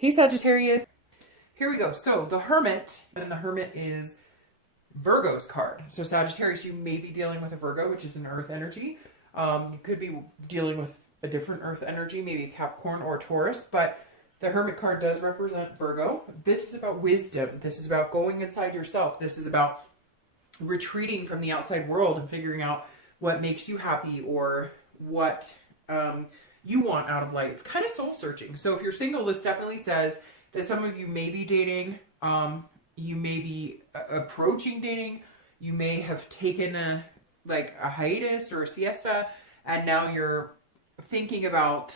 Hey Sagittarius. Here we go. So the Hermit, and the Hermit is Virgo's card. So Sagittarius, you may be dealing with a Virgo, which is an earth energy. You could be dealing with a different earth energy, maybe a Capricorn or a Taurus, but the Hermit card does represent Virgo. This is about wisdom. This is about going inside yourself. This is about retreating from the outside world and figuring out what makes you happy or what you want out of life. Kind of soul searching. So if you're single, this definitely says that some of you may be dating, you may be approaching dating, you may have taken a hiatus or a siesta, and now you're thinking about,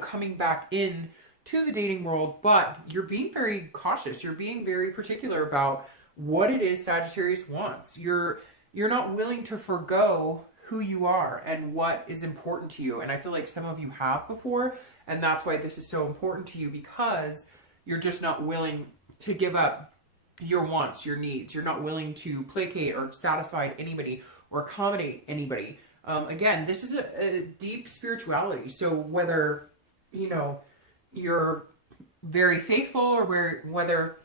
coming back in to the dating world, but you're being very cautious. You're being very particular about what it is Sagittarius wants. You're not willing to forgo who you are and what is important to you. And I feel like some of you have before, and that's why this is so important to you, because you're just not willing to give up your wants, your needs. You're not willing to placate or satisfy anybody or accommodate anybody. Again, this is a deep spirituality. So whether, you're very faithful or whether,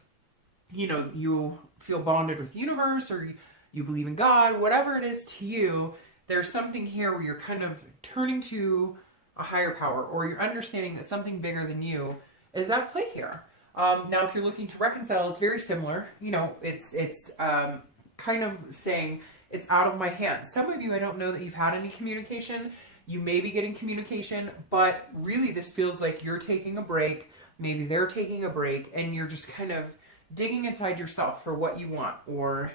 you feel bonded with the universe or you believe in God, whatever it is to you, there's something here where you're kind of turning to a higher power, or you're understanding that something bigger than you is at play here. Now, if you're looking to reconcile, it's very similar. It's kind of saying it's out of my hands. Some of you, I don't know that you've had any communication. You may be getting communication, but really this feels like you're taking a break. Maybe they're taking a break, and you're just kind of digging inside yourself for what you want, or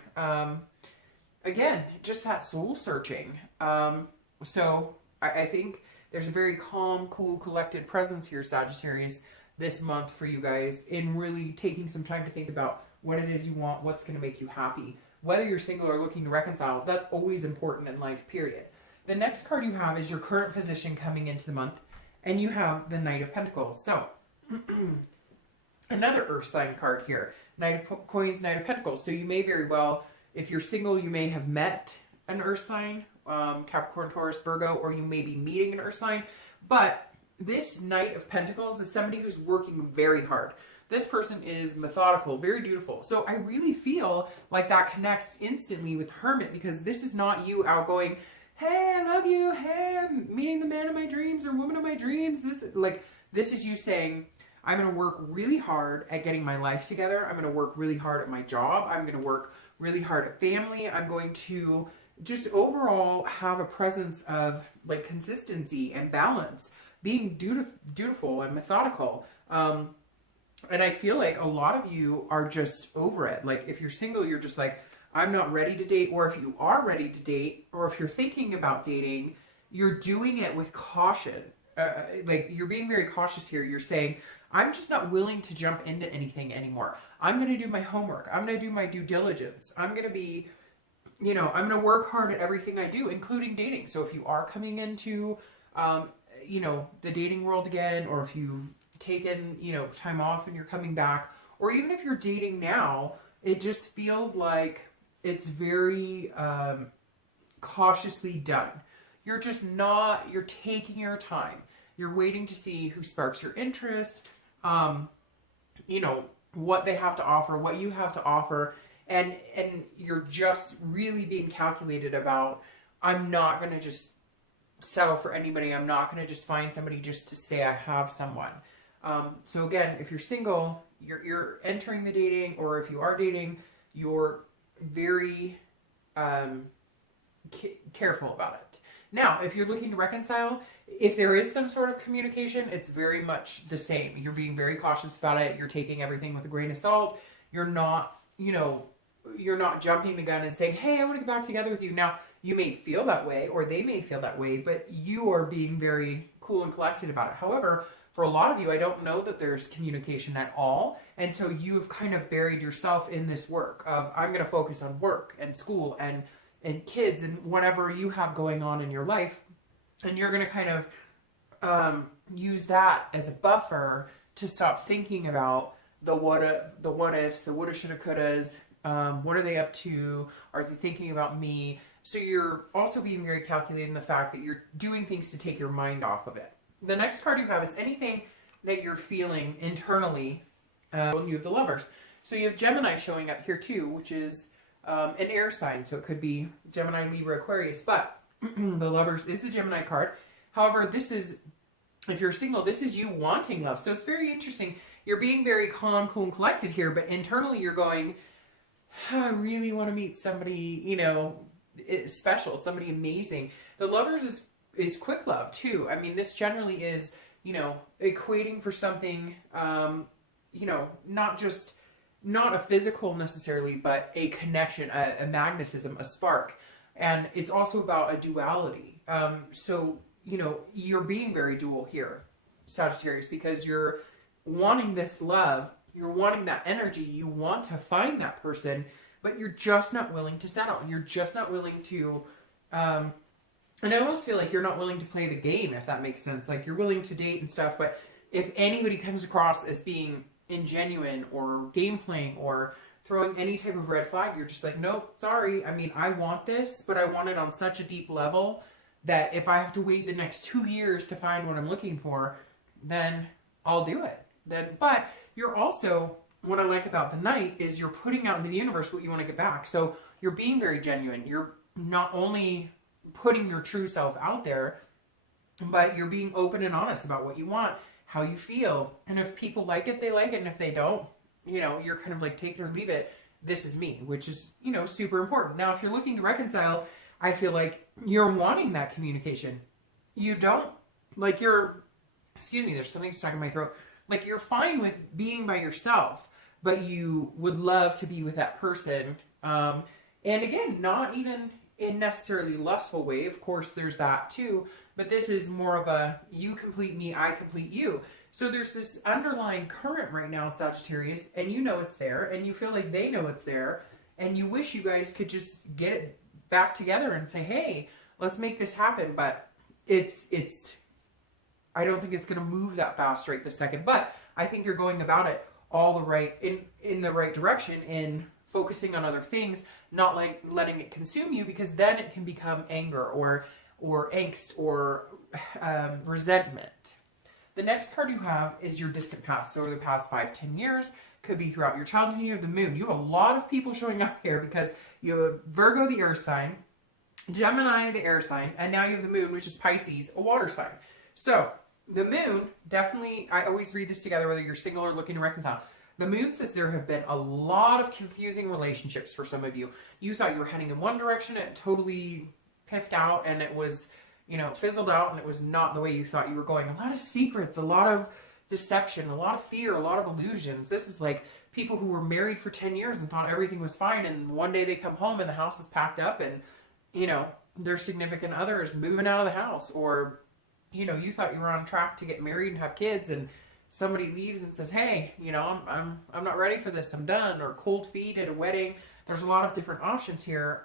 again, just that soul searching. So I think there's a very calm, cool, collected presence here, Sagittarius, this month for you guys, in really taking some time to think about what it is you want, what's going to make you happy. Whether you're single or looking to reconcile, that's always important in life, period. The next card you have is your current position coming into the month, and you have the Knight of Pentacles. So, another earth sign card here. Knight of Coins, Knight of Pentacles. So you may very well, if you're single, you may have met an earth sign, Capricorn, Taurus, Virgo, or you may be meeting an earth sign. But this Knight of Pentacles is somebody who's working very hard. This person is methodical, very dutiful. So I really feel like that connects instantly with Hermit, because this is not you out going, hey, I love you. Hey, I'm meeting the man of my dreams or woman of my dreams. This is you saying, I'm going to work really hard at getting my life together. I'm going to work really hard at my job. I'm going to work really hard at family. I'm going to just overall have a presence of consistency and balance, being dutiful and methodical. And I feel like a lot of you are just over it. Like if you're single, you're just like, I'm not ready to date. Or if you are ready to date, or if you're thinking about dating, you're doing it with caution. You're being very cautious here. You're saying, I'm just not willing to jump into anything anymore. I'm going to do my homework. I'm going to do my due diligence. I'm going to be, I'm going to work hard at everything I do, including dating. So if you are coming into, the dating world again, or if you've taken, time off and you're coming back, or even if you're dating now, it just feels like it's very cautiously done. You're just not, you're taking your time. You're waiting to see who sparks your interest, what they have to offer, what you have to offer. And you're just really being calculated about, I'm not going to just settle for anybody. I'm not going to just find somebody just to say I have someone. So again, if you're single, you're entering the dating, or if you are dating, you're very careful about it. Now, if you're looking to reconcile, if there is some sort of communication, it's very much the same. You're being very cautious about it. You're taking everything with a grain of salt. You're not, you're not jumping the gun and saying, hey, I want to get back together with you. Now, you may feel that way, or they may feel that way, but you are being very cool and collected about it. However, for a lot of you, I don't know that there's communication at all. And so you've kind of buried yourself in this work of, I'm going to focus on work and school and kids and whatever you have going on in your life. And you're going to kind of use that as a buffer to stop thinking about the what ifs, the woulda, shoulda, couldas. What are they up to? Are they thinking about me? So you're also being very calculated in the fact that you're doing things to take your mind off of it. The next card you have is anything that you're feeling internally when you have the Lovers. So you have Gemini showing up here too, which is an air sign. So it could be Gemini, Libra, Aquarius, but the Lovers is the Gemini card. However, this is, if you're single, this is you wanting love. So it's very interesting. You're being very calm, cool, and collected here, but internally you're going, I really want to meet somebody, you know, special, somebody amazing. The Lovers is quick love too. I mean, this generally is, you know, equating for something, you know, not a physical necessarily, but a connection, a magnetism, a spark. And it's also about a duality. So, you know, you're being very dual here, Sagittarius, because you're wanting this love, you're wanting that energy, you want to find that person, but you're just not willing to settle. You're just not willing to, and I almost feel like you're not willing to play the game, if that makes sense. Like, you're willing to date and stuff, but if anybody comes across as being ingenuine or game playing or throwing any type of red flag, you're just like, nope, sorry. I mean, I want this, but I want it on such a deep level that if I have to wait the next 2 years to find what I'm looking for, then I'll do it. But you're also, what I like about the Knight is you're putting out into the universe what you want to get back. So you're being very genuine. You're not only putting your true self out there, but you're being open and honest about what you want, how you feel. And if people like it, they like it. And if they don't, you know, you're kind of like, take it or leave it. This is me, which is, you know, super important. Now, if you're looking to reconcile, I feel like you're wanting that communication. You don't, like, you're, excuse me, there's something stuck in my throat. Like, you're fine with being by yourself, but you would love to be with that person. And again, not even in necessarily lustful way. Of course, there's that too. But this is more of a, you complete me, I complete you. So there's this underlying current right now, Sagittarius, and you know it's there, and you feel like they know it's there, and you wish you guys could just get it back together and say, hey, let's make this happen. But it's I don't think it's going to move that fast right this second, but I think you're going about it all the right, in the right direction, in focusing on other things, not like letting it consume you, because then it can become anger or angst or resentment. The next card you have is your distant past. So over the past 5-10 years, could be throughout your childhood. You have the Moon. You have a lot of people showing up here because you have Virgo, the earth sign, Gemini, the air sign, and now you have the Moon, which is Pisces, a water sign. So the Moon, definitely, I always read this together, whether you're single or looking to reconcile. The Moon says there have been a lot of confusing relationships for some of you. You thought you were heading in one direction, it totally piffed out, and it was, you know, fizzled out, and it was not the way you thought you were going. A lot of secrets, a lot of deception, a lot of fear, a lot of illusions. This is like people who were married for 10 years and thought everything was fine, and one day they come home and the house is packed up, and, you know, their significant other is moving out of the house. Or, you know, you thought you were on track to get married and have kids, and somebody leaves and says, hey, you know, I'm not ready for this, I'm done. Or cold feet at a wedding. There's a lot of different options here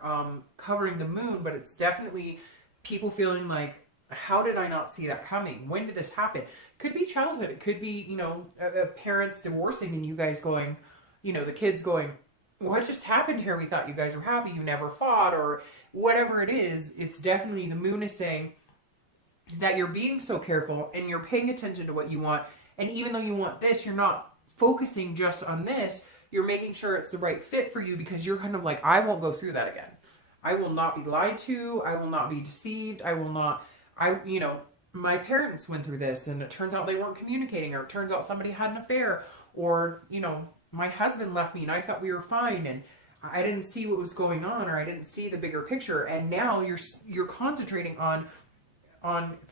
covering the Moon, but it's definitely people feeling like, how did I not see that coming? When did this happen? Could be childhood. It could be, you know, parents divorcing and you guys going, you know, the kids going, what just happened here? We thought you guys were happy. You never fought, or whatever it is. It's definitely, the Moon is saying that you're being so careful and you're paying attention to what you want. And even though you want this, you're not focusing just on this. You're making sure it's the right fit for you, because you're kind of like, I won't go through that again. I will not be lied to. I will not be deceived. I will not, you know, my parents went through this and it turns out they weren't communicating, or it turns out somebody had an affair, or, you know, my husband left me and I thought we were fine and I didn't see what was going on, or I didn't see the bigger picture. And now you're concentrating on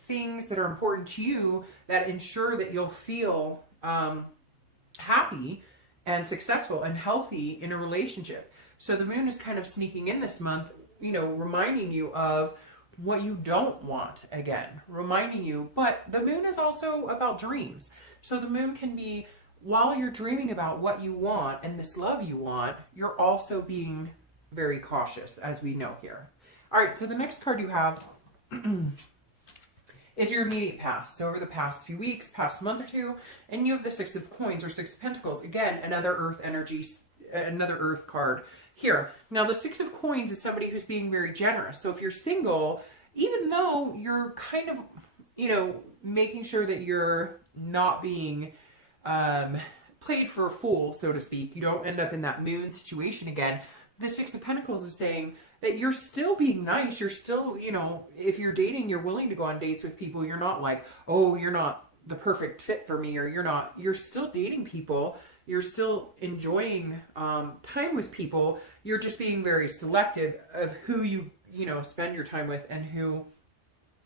things that are important to you that ensure that you'll feel happy and successful and healthy in a relationship. So the Moon is kind of sneaking in this month, you know, reminding you of what you don't want again, reminding you. But the Moon is also about dreams. So the Moon can be, while you're dreaming about what you want and this love you want, you're also being very cautious, as we know here. All right, so the next card you have is your immediate past. So over the past few weeks, past month or two, and you have the Six of Coins or Six of Pentacles. Again, another earth energy, another earth card here. Now the Six of Coins is somebody who's being very generous. So if you're single, even though you're kind of, you know, making sure that you're not being played for a fool, so to speak. You don't end up in that moon situation again. The Six of Pentacles is saying that you're still being nice. You're still, you know, if you're dating, you're willing to go on dates with people. You're not like, oh, you're not the perfect fit for me, or you're still dating people. You're still enjoying time with people. You're just being very selective of who you know, spend your time with, and who,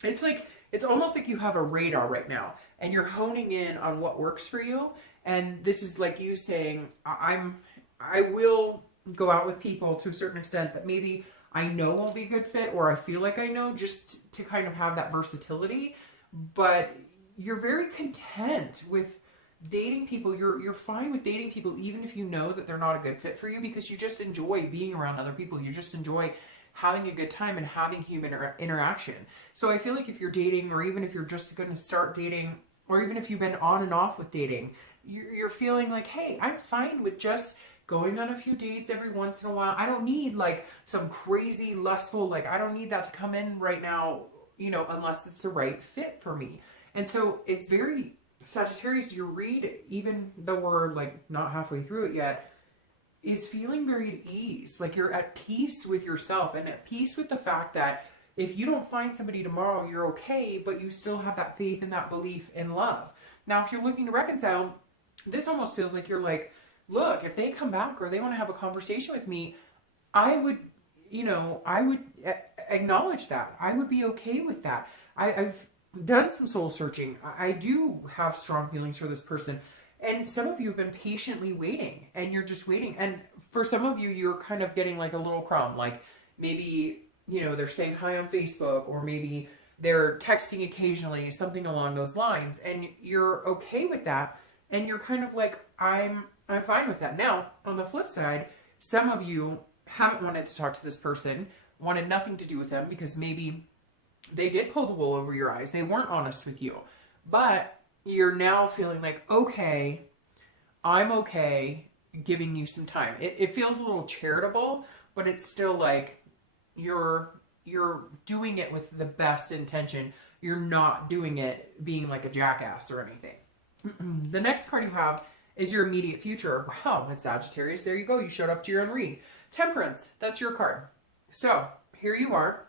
it's like, it's almost like you have a radar right now and you're honing in on what works for you. And this is like you saying, I will go out with people to a certain extent that maybe I know won't be a good fit, or I feel like I know, just to kind of have that versatility. But you're very content with dating people. You're fine with dating people even if you know that they're not a good fit for you, because you just enjoy being around other people. You just enjoy having a good time and having human interaction. So I feel like if you're dating, or even if you're just going to start dating, or even if you've been on and off with dating, you're feeling like, hey, I'm fine with just going on a few dates every once in a while. I don't need like some crazy lustful, like I don't need that to come in right now, you know, unless it's the right fit for me. And so it's very, Sagittarius, your read, even though we're like not halfway through it yet, is feeling very at ease. Like you're at peace with yourself and at peace with the fact that if you don't find somebody tomorrow, you're okay, but you still have that faith and that belief in love. Now, if you're looking to reconcile, this almost feels like you're like, look, if they come back or they want to have a conversation with me, I would, you know, I would acknowledge that. I would be okay with that. I've done some soul searching. I do have strong feelings for this person. And some of you have been patiently waiting, and you're just waiting. And for some of you, you're kind of getting like a little crumb. Like maybe, you know, they're saying hi on Facebook, or maybe they're texting occasionally, something along those lines. And you're okay with that. And you're kind of like, I'm fine with that. Now, on the flip side, some of you haven't wanted to talk to this person, wanted nothing to do with them, because maybe they did pull the wool over your eyes. They weren't honest with you. But you're now feeling like, okay, I'm okay giving you some time. It feels a little charitable, but it's still like you're doing it with the best intention. You're not doing it being like a jackass or anything. The next card you have is your immediate future. Wow, it's Sagittarius. There you go. You showed up to your own read. Temperance, that's your card. So here you are,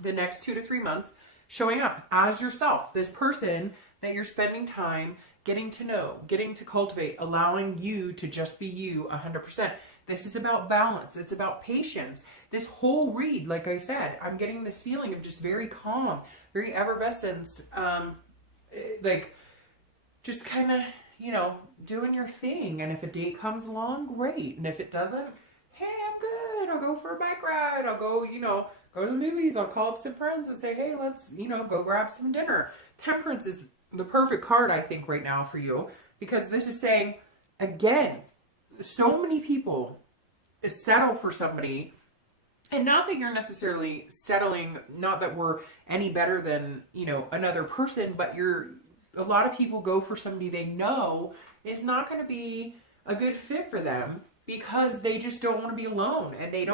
the next 2 to 3 months, showing up as yourself. This person that you're spending time getting to know, getting to cultivate, allowing you to just be you 100%. This is about balance. It's about patience. This whole read, like I said, I'm getting this feeling of just very calm, very effervescence, like just kind of, you know, doing your thing. And if a date comes along, great. And if it doesn't, hey, I'm good. I'll go for a bike ride. I'll go, you know, go to the movies. I'll call up some friends and say, hey, let's, you know, go grab some dinner. Temperance is the perfect card, I think, right now for you, because this is saying, again, so many people settle for somebody, and not that you're necessarily settling, not that we're any better than, you know, another person, but a lot of people go for somebody they know is not going to be a good fit for them, because they just don't want to be alone, and they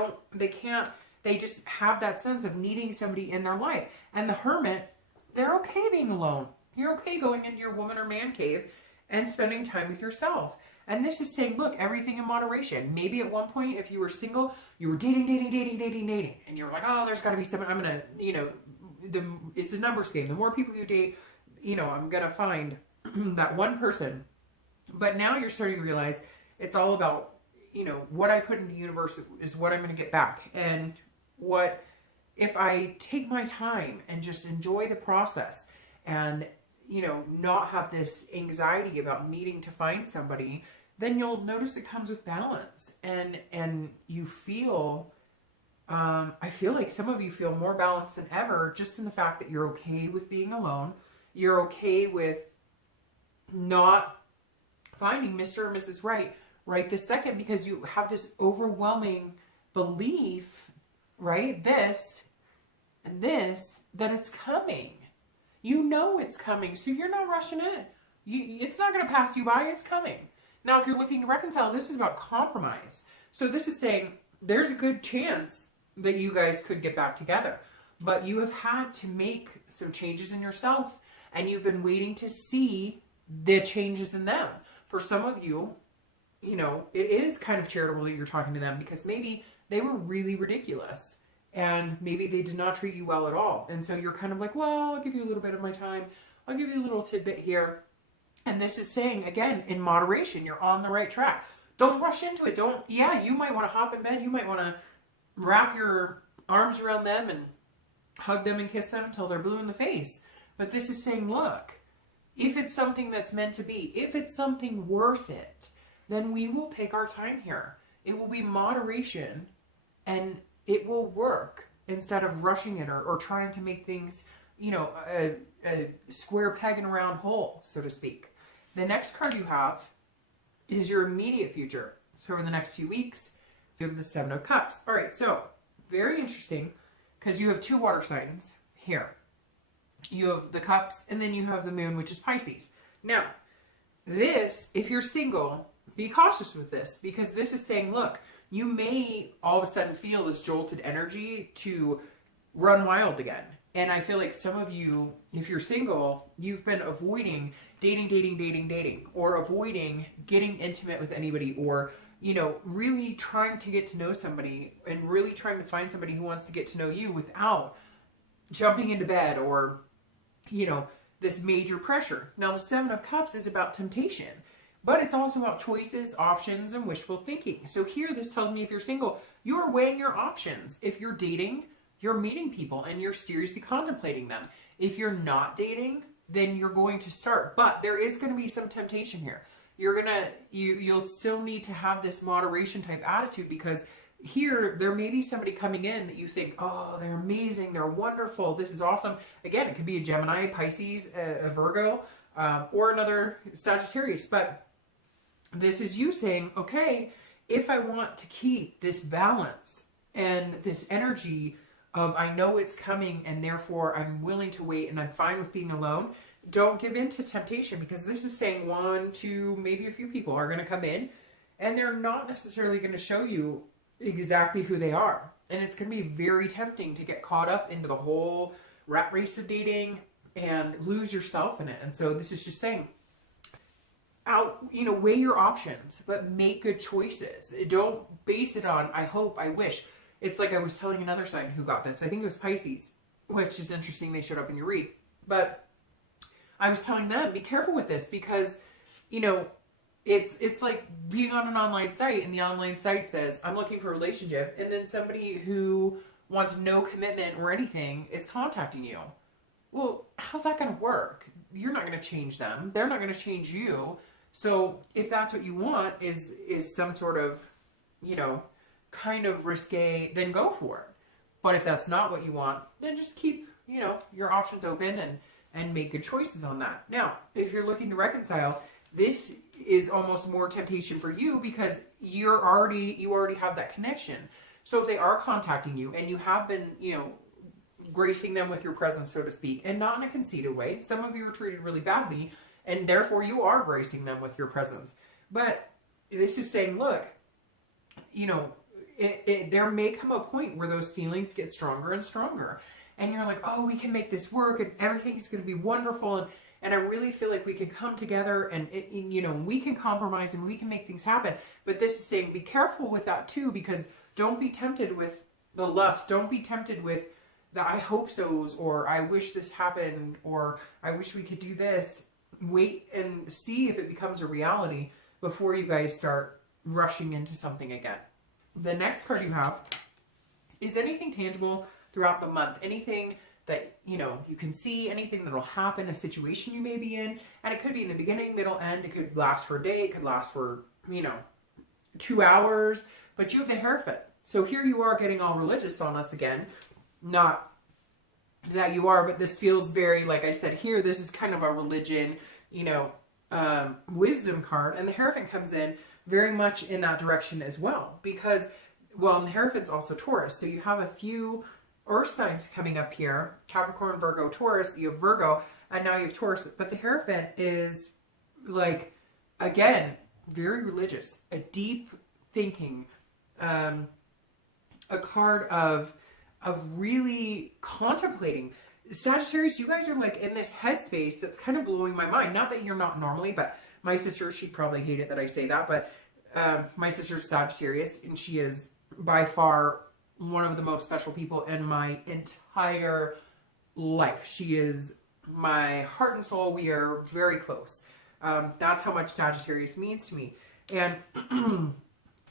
just have that sense of needing somebody in their life. And the Hermit, they're okay being alone. You're okay going into your woman or man cave and spending time with yourself. And this is saying, look, everything in moderation. Maybe at one point, if you were single, you were dating. And you were like, oh, there's got to be someone, I'm going to, you know, it's a numbers game. The more people you date, you know, I'm going to find that one person. But now you're starting to realize it's all about, you know, what I put in the universe is what I'm going to get back. And what, if I take my time and just enjoy the process and, you know, not have this anxiety about needing to find somebody, then you'll notice it comes with balance. And you feel, I feel like some of you feel more balanced than ever, just in the fact that you're okay with being alone. You're okay with not finding Mr. or Mrs. right this second, because you have this overwhelming belief, right? This and this, that it's coming. You know it's coming, so you're not rushing in. It's not going to pass you by, it's coming. Now, if you're looking to reconcile, this is about compromise. So this is saying there's a good chance that you guys could get back together, but you have had to make some changes in yourself, and you've been waiting to see the changes in them. For some of you, you know, it is kind of charitable that you're talking to them because maybe they were really ridiculous and maybe they did not treat you well at all. And so you're kind of like, well, I'll give you a little bit of my time. I'll give you a little tidbit here. And this is saying, again, in moderation, you're on the right track. Don't rush into it. Yeah, you might want to hop in bed. You might want to wrap your arms around them and hug them and kiss them until they're blue in the face. But this is saying, look, if it's something that's meant to be, if it's something worth it, then we will take our time here. It will be moderation and it will work instead of rushing it or trying to make things, you know, a square peg in a round hole, so to speak. The next card you have is your immediate future. So over the next few weeks, you have the Seven of Cups. All right, so very interesting because you have two water signs here. You have the Cups and then you have the Moon, which is Pisces. Now, this, if you're single, be cautious with this because this is saying, look, you may all of a sudden feel this jolted energy to run wild again. And I feel like some of you, if you're single, you've been avoiding dating, or avoiding getting intimate with anybody, or, you know, really trying to get to know somebody and really trying to find somebody who wants to get to know you without jumping into bed or, you know, this major pressure. Now, the Seven of Cups is about temptation, but it's also about choices, options, and wishful thinking. So here, this tells me if you're single, you're weighing your options. If you're dating, you're meeting people and you're seriously contemplating them. If you're not dating, then you're going to start. But there is going to be some temptation here. You'll still need to have this moderation type attitude because here, there may be somebody coming in that you think, oh, they're amazing, they're wonderful, this is awesome. Again, it could be a Gemini, Pisces, a Virgo, or another Sagittarius. But this is you saying, okay, if I want to keep this balance and this energy of I know it's coming and therefore I'm willing to wait and I'm fine with being alone, don't give in to temptation because this is saying one, two, maybe a few people are going to come in and they're not necessarily going to show you exactly who they are. And it's going to be very tempting to get caught up into the whole rat race of dating and lose yourself in it. And so this is just saying, weigh your options, but make good choices. Don't base it on, I hope, I wish. It's like I was telling another sign who got this. I think it was Pisces, which is interesting. They showed up in your read. But I was telling them, be careful with this because, you know, it's like being on an online site and the online site says, I'm looking for a relationship. And then somebody who wants no commitment or anything is contacting you. Well, how's that going to work? You're not going to change them. They're not going to change you. So if that's what you want is some sort of, you know, kind of risque, then go for it. But if that's not what you want, then just keep, you know, your options open and make good choices on that. Now, if you're looking to reconcile, this is almost more temptation for you because you already have that connection. So if they are contacting you and you have been, you know, gracing them with your presence, so to speak, and not in a conceited way, some of you are treated really badly and therefore you are gracing them with your presence. But this is saying, look, you know, there may come a point where those feelings get stronger and stronger. And you're like, oh, we can make this work and everything's going to be wonderful. And I really feel like we can come together and, you know, we can compromise and we can make things happen. But this is saying be careful with that too, because don't be tempted with the lust. Don't be tempted with the I hope so's or I wish this happened or I wish we could do this. Wait and see if it becomes a reality before you guys start rushing into something again. The next card you have is anything tangible throughout the month. Anything that, you know, you can see, anything that will happen, a situation you may be in. And it could be in the beginning, middle, end. It could last for a day. It could last for, you know, 2 hours. But you have the Hierophant. So here you are getting all religious on us again. Not that you are, but this feels very, like I said here, this is kind of a religion, you know, wisdom card. And the Hierophant comes in very much in that direction as well. Because, well, the Hierophant's also Taurus. So you have a few Earth signs coming up here. Capricorn, Virgo, Taurus. You have Virgo, and now you have Taurus. But the Hierophant is, like, again, very religious. A deep thinking. A card of really contemplating. Sagittarius, you guys are like in this headspace that's kind of blowing my mind. Not that you're not normally, but my sister, she'd probably hate it that I say that, but my sister's Sagittarius, and she is by far one of the most special people in my entire life. She is my heart and soul. We are very close. That's how much Sagittarius means to me. And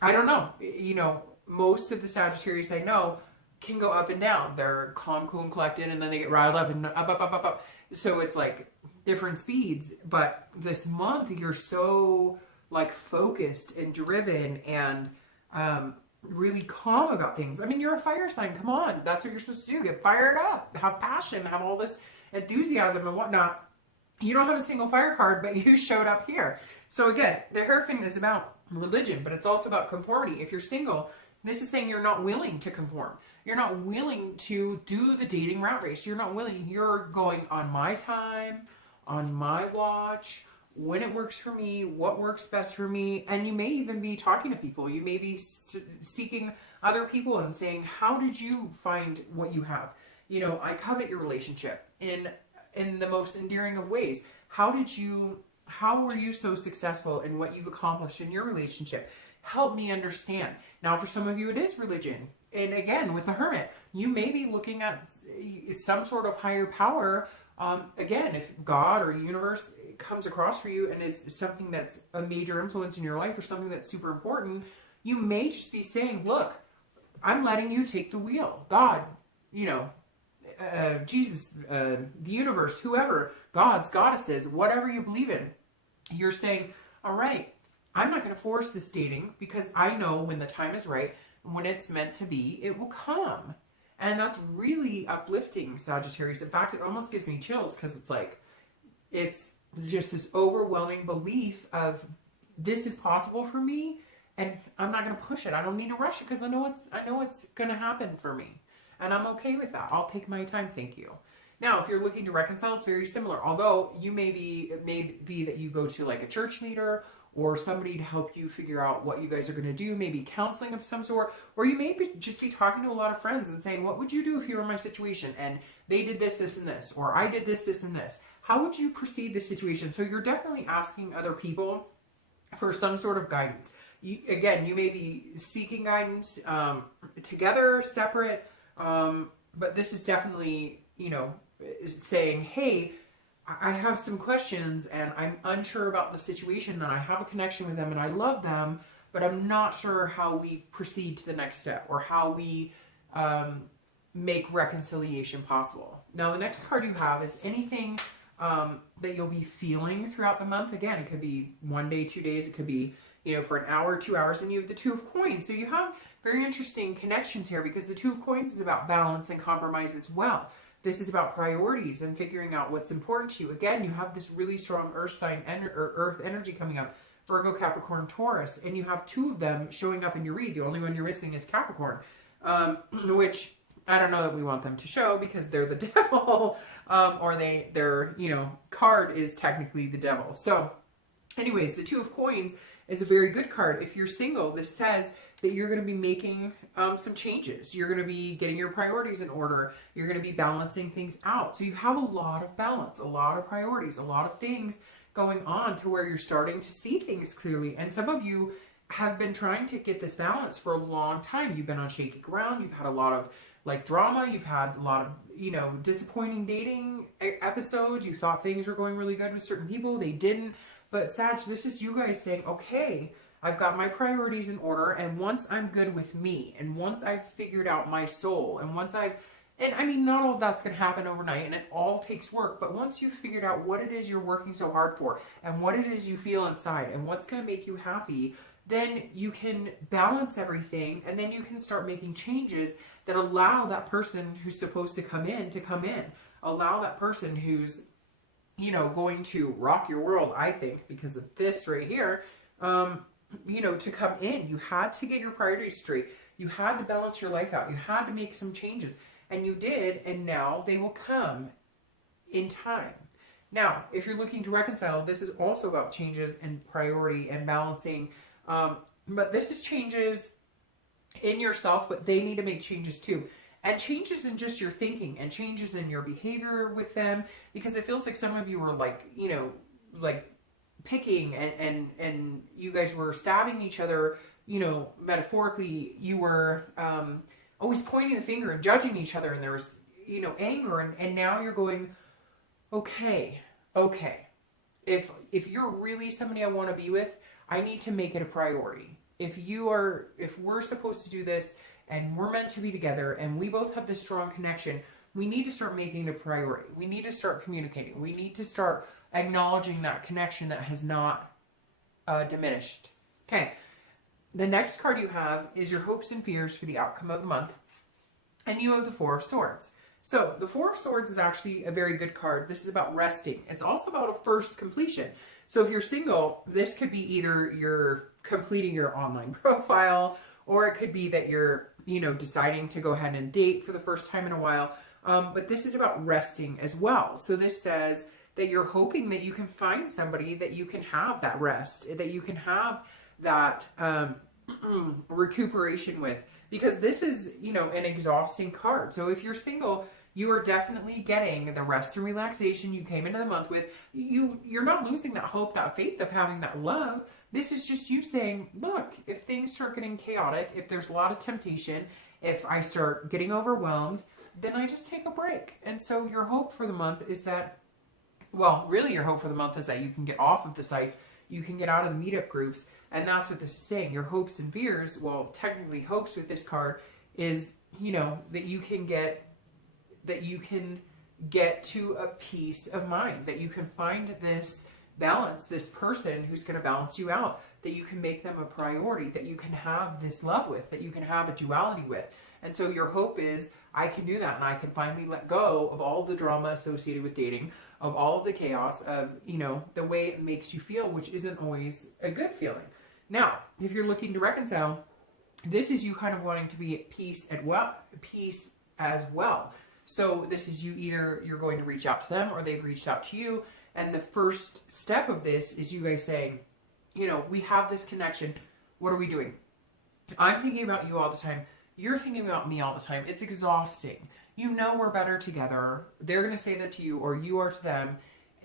I don't know, you know, most of the Sagittarius I know can go up and down. They're calm, cool, and collected, and then they get riled up and up. So it's like different speeds. But this month, you're so like focused and driven and really calm about things. I mean, you're a fire sign. Come on. That's what you're supposed to do. Get fired up. Have passion. Have all this enthusiasm and whatnot. You don't have a single fire card, but you showed up here. So again, the Hierophant is about religion, but it's also about conformity. If you're single, this is saying you're not willing to conform. You're not willing to do the dating rat race. You're not willing. You're going on my time, on my watch, when it works for me, what works best for me. And you may even be talking to people. You may be seeking other people and saying, how did you find what you have? You know, I covet your relationship in the most endearing of ways. How were you so successful in what you've accomplished in your relationship? Help me understand. Now, for some of you, it is religion. And again, with the Hermit, you may be looking at some sort of higher power. Again, if God or universe comes across for you and is something that's a major influence in your life or something that's super important, you may just be saying, look, I'm letting you take the wheel. God, you know, Jesus, the universe, whoever, gods, goddesses, whatever you believe in, you're saying, all right, I'm not going to force this dating because I know when the time is right, when it's meant to be, it will come. And that's really uplifting, Sagittarius. In fact, it almost gives me chills because it's like, it's just this overwhelming belief of this is possible for me and I'm not going to push it. I don't need to rush it because I know it's going to happen for me. And I'm okay with that. I'll take my time. Thank you. Now, if you're looking to reconcile, it's very similar. Although it may be that you go to like a church leader or somebody to help you figure out what you guys are going to do, maybe counseling of some sort, or you may just be talking to a lot of friends and saying, what would you do if you were in my situation and they did this, this, and this, or I did this, this, and this? How would you proceed this situation? So you're definitely asking other people for some sort of guidance. Again, you may be seeking guidance together, separate, but this is definitely, you know, saying, hey, I have some questions and I'm unsure about the situation and I have a connection with them and I love them, but I'm not sure how we proceed to the next step or how we make reconciliation possible. Now, the next card you have is anything that you'll be feeling throughout the month. Again, it could be 1 day, 2 days. It could be, you know, for an hour, 2 hours, and you have the Two of Coins. So you have very interesting connections here because the Two of Coins is about balance and compromise as well. This is about priorities and figuring out what's important to you. Again, you have this really strong earth sign or earth energy coming up, Virgo, Capricorn, Taurus, and you have two of them showing up in your read. The only one you're missing is Capricorn, which I don't know that we want them to show because they're the devil, or their, you know, card is technically the devil. So anyways, the Two of Coins is a very good card. If you're single, this says that you're going to be making some changes. You're going to be getting your priorities in order. You're going to be balancing things out. So you have a lot of balance, a lot of priorities, a lot of things going on to where you're starting to see things clearly. And some of you have been trying to get this balance for a long time. You've been on shaky ground. You've had a lot of like drama. You've had a lot of, you know, disappointing dating episodes. You thought things were going really good with certain people. They didn't. But Sag, this is you guys saying, okay, I've got my priorities in order, and once I'm good with me, and once I've figured out my soul, and and I mean, not all of that's going to happen overnight, and it all takes work, but once you've figured out what it is you're working so hard for, and what it is you feel inside, and what's going to make you happy, then you can balance everything, and then you can start making changes that allow that person who's supposed to come in. Allow that person who's, you know, going to rock your world, I think, because of this right here, you know, to come in. You had to get your priorities straight. You had to balance your life out. You had to make some changes. And you did, and now they will come in time. Now, if you're looking to reconcile, this is also about changes and priority and balancing. But this is changes in yourself, but they need to make changes too. and changes in just your thinking and changes in your behavior with them, because it feels like some of you were like, you know, like picking and you guys were stabbing each other, you know, metaphorically. You were always pointing the finger and judging each other, and there was, you know, anger, and now you're going, okay, if you're really somebody I want to be with, I need to make it a priority. If we're supposed to do this and we're meant to be together and we both have this strong connection, we need to start making it a priority. We need to start communicating. We need to start acknowledging that connection that has not diminished. Okay. The next card you have is your hopes and fears for the outcome of the month. And you have the Four of Swords. So the Four of Swords is actually a very good card. This is about resting. It's also about a first completion. So if you're single, this could be either you're completing your online profile, or it could be that you're, you know, deciding to go ahead and date for the first time in a while. But this is about resting as well. So this says that you're hoping that you can find somebody that you can have that rest, that you can have that recuperation with, because this is, you know, an exhausting card. So if you're single, you are definitely getting the rest and relaxation you came into the month with. You're not losing that hope, that faith of having that love. This is just you saying, look, if things start getting chaotic, if there's a lot of temptation, if I start getting overwhelmed, then I just take a break. And so your hope for the month is that, well, really your hope for the month is that you can get off of the sites, you can get out of the meetup groups, and that's what this is saying. Your hopes and fears, well, technically hopes with this card is, you know, that you can get to a peace of mind, that you can find this balance, this person who's going to balance you out, that you can make them a priority, that you can have this love with, that you can have a duality with. And so your hope is, I can do that, and I can finally let go of all the drama associated with dating, of all of the chaos, of, you know, the way it makes you feel, which isn't always a good feeling. Now, if you're looking to reconcile, this is you kind of wanting to be at peace as well. So this is you, either you're going to reach out to them or they've reached out to you. And the first step of this is you guys saying, you know, we have this connection. What are we doing? I'm thinking about you all the time. You're thinking about me all the time. It's exhausting. You know we're better together. They're going to say that to you, or you are to them.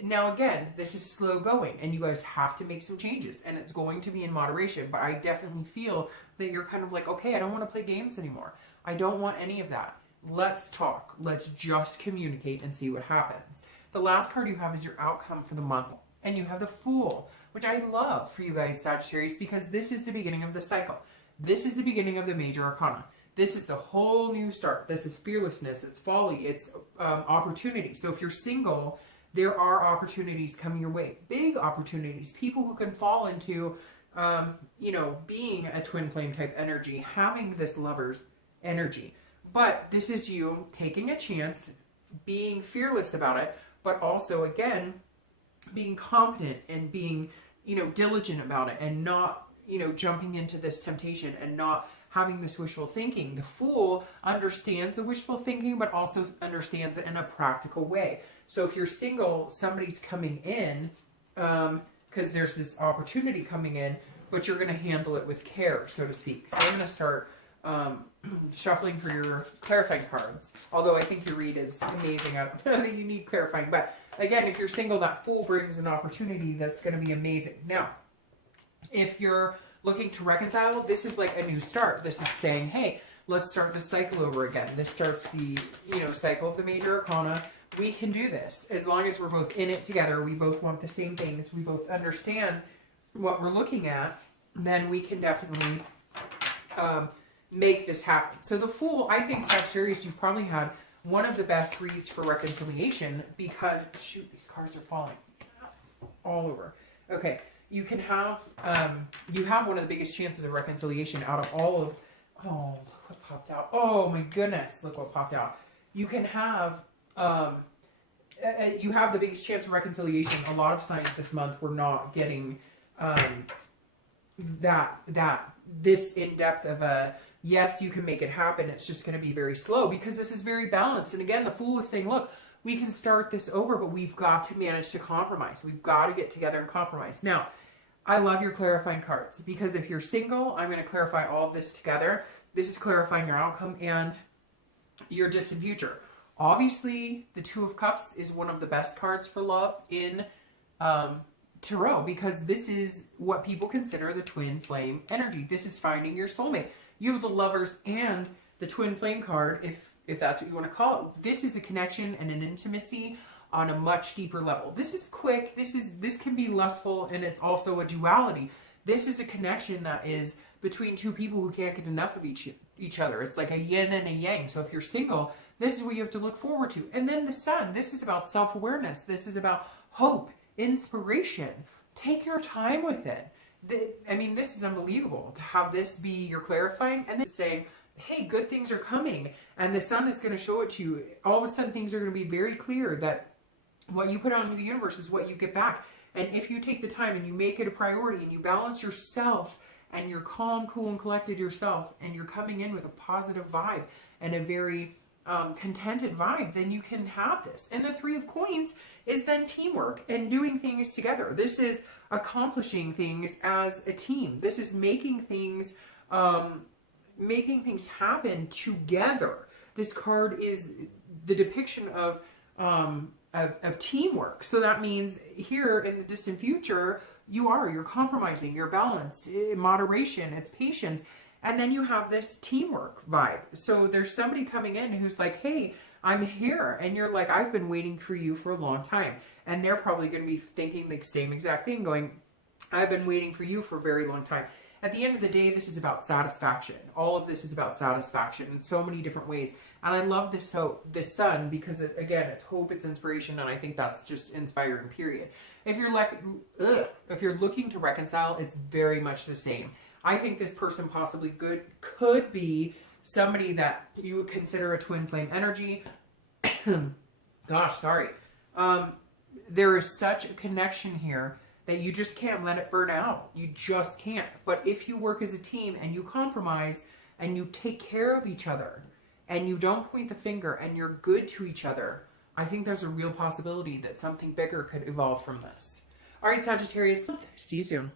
Now, again, this is slow going, and you guys have to make some changes, and it's going to be in moderation. But I definitely feel that you're kind of like, okay, I don't want to play games anymore. I don't want any of that. Let's talk. Let's just communicate and see what happens. The last card you have is your outcome for the month, and you have the Fool, which I love for you guys, Sagittarius, because this is the beginning of the cycle. This is the beginning of the major arcana. This is the whole new start. This is fearlessness. It's folly. It's opportunity. So if you're single, there are opportunities coming your way. Big opportunities. People who can fall into, you know, being a twin flame type energy, having this lover's energy. But this is you taking a chance, being fearless about it, but also, again, being confident and being, you know, diligent about it, and not, you know, jumping into this temptation and not having this wishful thinking. The Fool understands the wishful thinking, but also understands it in a practical way. So if you're single, somebody's coming in, because there's this opportunity coming in, but you're going to handle it with care, so to speak. So I'm going to start shuffling for your clarifying cards. Although I think your read is amazing. I don't think you need clarifying. But again, if you're single, that Fool brings an opportunity that's going to be amazing. Now, if you're looking to reconcile, this is like a new start. This is saying, hey, let's start this cycle over again. This starts the, you know, cycle of the major arcana. We can do this as long as we're both in it together. We both want the same things. We both understand what we're looking at. Then we can definitely make this happen. So the Fool, I think, Sagittarius, you've probably had one of the best reads for reconciliation, because, shoot, these cards are falling all over. Okay. You can have, you have one of the biggest chances of reconciliation out of all of, oh, look what popped out. Oh my goodness, look what popped out. You can have, you have the biggest chance of reconciliation. A lot of signs this month were not getting this in-depth of a, yes, you can make it happen. It's just going to be very slow, because this is very balanced. And again, the Fool is saying, look, we can start this over, but we've got to manage to compromise. We've got to get together and compromise. Now, I love your clarifying cards, because if you're single, I'm going to clarify all of this together. This is clarifying your outcome, and your distant future. Obviously, the Two of Cups is one of the best cards for love in Tarot, because this is what people consider the twin flame energy. This is finding your soulmate. You have the Lovers and the twin flame card, if that's what you want to call it. This is a connection and an intimacy on a much deeper level. This is quick. This can be lustful, and it's also a duality. This is a connection that is between two people who can't get enough of each other. It's like a yin and a yang. So if you're single, this is what you have to look forward to. And then the Sun, this is about self-awareness. This is about hope, inspiration. Take your time with it. I mean, this is unbelievable to have this be your clarifying and then saying, hey, good things are coming. And the Sun is going to show it to you. All of a sudden, things are going to be very clear that what you put out into the universe is what you get back. And if you take the time and you make it a priority and you balance yourself and you're calm, cool, and collected yourself, and you're coming in with a positive vibe and a very contented vibe, then you can have this. And the Three of Coins is then teamwork and doing things together. This is accomplishing things as a team. This is making things happen together. This card is the depiction of teamwork. So that means here in the distant future, you're compromising, you're balanced, moderation, it's patience. And then you have this teamwork vibe. So there's somebody coming in who's like, hey, I'm here. And you're like, I've been waiting for you for a long time. And they're probably going to be thinking the same exact thing, going, I've been waiting for you for a very long time. At the end of the day, this is about satisfaction. All of this is about satisfaction in so many different ways. And I love this Sun because, again, it's hope, it's inspiration, and I think that's just inspiring, period. If you're like, if you're looking to reconcile, it's very much the same. I think this person possibly could be somebody that you would consider a twin flame energy. Gosh, sorry. There is such a connection here that you just can't let it burn out. You just can't. But if you work as a team and you compromise and you take care of each other and you don't point the finger and you're good to each other, I think there's a real possibility that something bigger could evolve from this. All right, Sagittarius, see you soon.